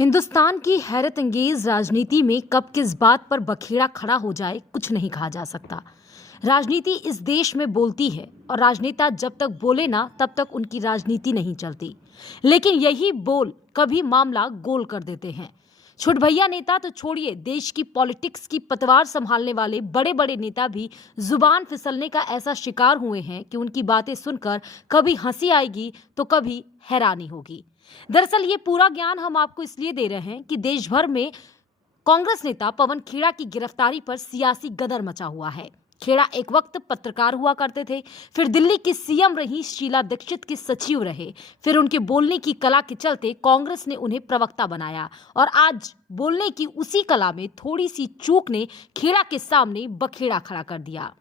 हिंदुस्तान की हैरत अंगेज राजनीति में कब किस बात पर बखेड़ा खड़ा हो जाए कुछ नहीं कहा जा सकता। राजनीति इस देश में बोलती है और राजनेता जब तक बोले ना तब तक उनकी राजनीति नहीं चलती। लेकिन यही बोल कभी मामला गोल कर देते हैं। छुटभैया नेता तो छोड़िए, देश की पॉलिटिक्स की पतवार संभालने वाले बड़े बड़े नेता भी जुबान फिसलने का ऐसा शिकार हुए हैं कि उनकी बातें सुनकर कभी हंसी आएगी तो कभी हैरानी होगी। दरअसल ये पूरा ज्ञान हम आपको इसलिए दे रहे हैं कि देश भर में कांग्रेस नेता पवन खेड़ा की गिरफ्तारी पर सियासी गदर मचा हुआ है। खेड़ा एक वक्त पत्रकार हुआ करते थे, फिर दिल्ली की सीएम रही शीला दीक्षित के सचिव रहे, फिर उनके बोलने की कला के चलते कांग्रेस ने उन्हें प्रवक्ता बनाया और आज बोलने की उसी कला में थोड़ी सी चूक ने खेड़ा के सामने बखेड़ा खड़ा कर दिया।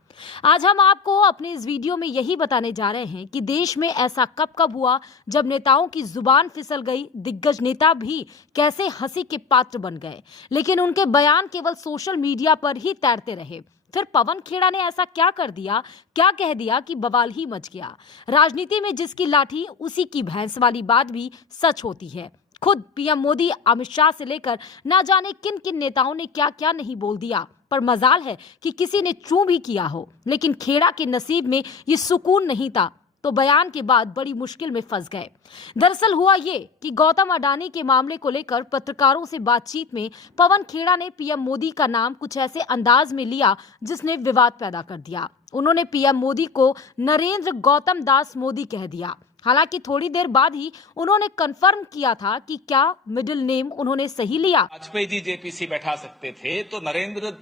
आज हम आपको अपने इस वीडियो में यही बताने जा रहे हैं कि देश में ऐसा कब कब हुआ जब नेताओं की जुबान फिसल गई, दिग्गज नेता भी कैसे हंसी के पात्र बन गए, लेकिन उनके बयान केवल सोशल मीडिया पर ही तैरते रहे। फिर पवन खेड़ा ने ऐसा क्या कर दिया, क्या कह दिया कि बवाल ही मच गया। राजनीति में जिसकी लाठी उसी की भैंस वाली बात भी सच होती है। खुद पीएम मोदी, अमित शाह से लेकर ना जाने किन किन नेताओं ने क्या क्या नहीं बोल दिया, पर मजाल है कि किसी ने चूं भी किया हो। लेकिन खेड़ा के नसीब में ये सुकून नहीं था, तो बयान के बाद बड़ी मुश्किल में फंस गए। दरअसल हुआ ये कि गौतम अडानी के मामले को लेकर पत्रकारों से बातचीत में पवन खेड़ा ने पीएम मोदी का नाम कुछ ऐसे अंदाज में लिया जिसने विवाद पैदा कर दिया। उन्होंने पीएम मोदी को नरेंद्र गौतम दास मोदी कह दिया। हालांकि थोड़ी देर बाद ही उन्होंने कंफर्म किया था कि क्या मिडिल नेम उन्होंने सही लिया। वाजपेयी जी जेपीसी बैठा सकते थे तो नरेंद्र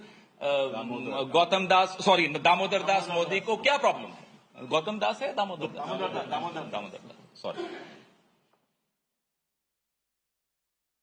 दामोदर दास मोदी को क्या प्रॉब्लम है? गौतम दास है, दामोदर दास, सॉरी,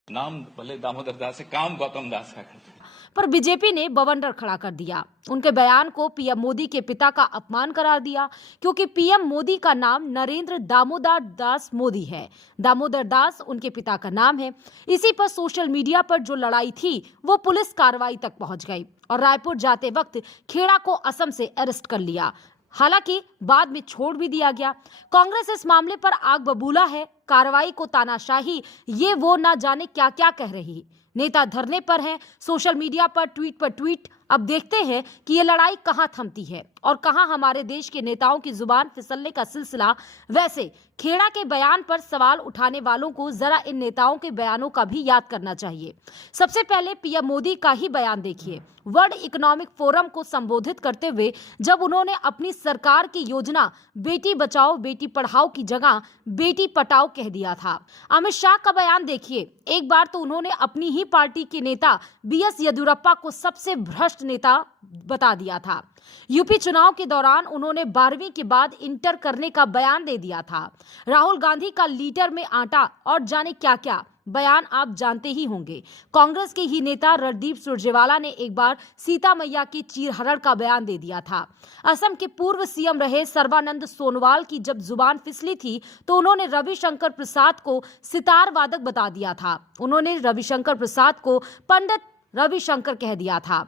नाम भले दामोदर दास है, काम गौतम दास का करते हैं। पर बीजेपी ने बवंडर खड़ा कर दिया। उनके बयान को पीएम मोदी के पिता का अपमान करार दिया, क्योंकि पीएम मोदी का नाम नरेंद्र दामोदर दास मोदी है। दामोदर दास उनके पिता का नाम है। इसी पर सोशल मीडिया पर जो लड़ाई थी वो पुलिस कार्रवाई तक पहुंच गई और रायपुर जाते वक्त खेड़ा को असम से अरेस्ट कर लिया। हालांकि बाद में छोड़ भी दिया गया। कांग्रेस इस मामले पर आग बबूला है। कार्रवाई को तानाशाही, ये वो ना जाने क्या क्या कह रही। नेता धरने पर हैं, सोशल मीडिया पर ट्वीट। अब देखते हैं कि ये लड़ाई कहां थमती है और कहां हमारे देश के नेताओं की जुबान फिसलने का सिलसिला। वैसे खेड़ा के बयान पर सवाल उठाने वालों को जरा इन नेताओं के बयानों का भी याद करना चाहिए। सबसे पहले पीएम मोदी का ही बयान देखिए। वर्ल्ड इकोनॉमिक फोरम को संबोधित करते हुए जब उन्होंने अपनी सरकार की योजना बेटी बचाओ बेटी पढ़ाओ की जगह बेटी पटाओ कह दिया था। अमित शाह का बयान देखिए। एक बार तो उन्होंने अपनी ही पार्टी के नेता बीएस येदियुरप्पा को सबसे भ्रष्ट नेता बता दिया था। यूपी चुनाव के दौरान उन्होंने 12वीं के बाद इंटर करने का बयान दे दिया था। राहुल गांधी का लीटर में आटा और जाने क्या क्या बयान आप जानते ही होंगे। कांग्रेस के ही नेता रणदीप सुरजेवाला ने एक बार सीता मैया की चीरहरण का बयान दे दिया था। असम के पूर्व सीएम रहे सर्बानंद सोनोवाल की जब जुबान फिसली थी तो उन्होंने रविशंकर प्रसाद को सितार वादक बता दिया था। उन्होंने रविशंकर प्रसाद को पंडित रविशंकर कह दिया था।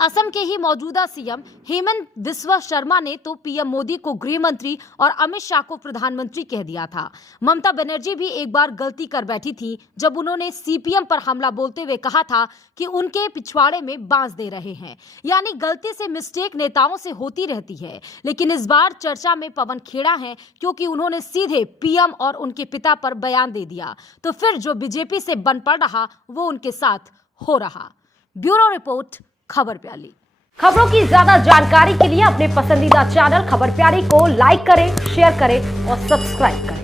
असम के ही मौजूदा सीएम हेमंत बिस्वा शर्मा ने तो पीएम मोदी को गृह मंत्री और अमित शाह को प्रधानमंत्री कह दिया था। ममता बनर्जी भी एक बार गलती कर बैठी थी जब उन्होंने सीपीएम पर हमला बोलते हुए कहा था कि उनके पिछवाड़े में बांस दे रहे हैं। यानी गलती से मिस्टेक नेताओं से होती रहती है। लेकिन इस बार चर्चा में पवन खेड़ा है, क्योंकि उन्होंने सीधे पीएम और उनके पिता पर बयान दे दिया। तो फिर जो बीजेपी से बन पड़ रहा वो उनके साथ हो रहा। ब्यूरो रिपोर्ट, खबर प्याली। खबरों की ज्यादा जानकारी के लिए अपने पसंदीदा चैनल खबर प्याली को लाइक करें, शेयर करें और सब्सक्राइब करें।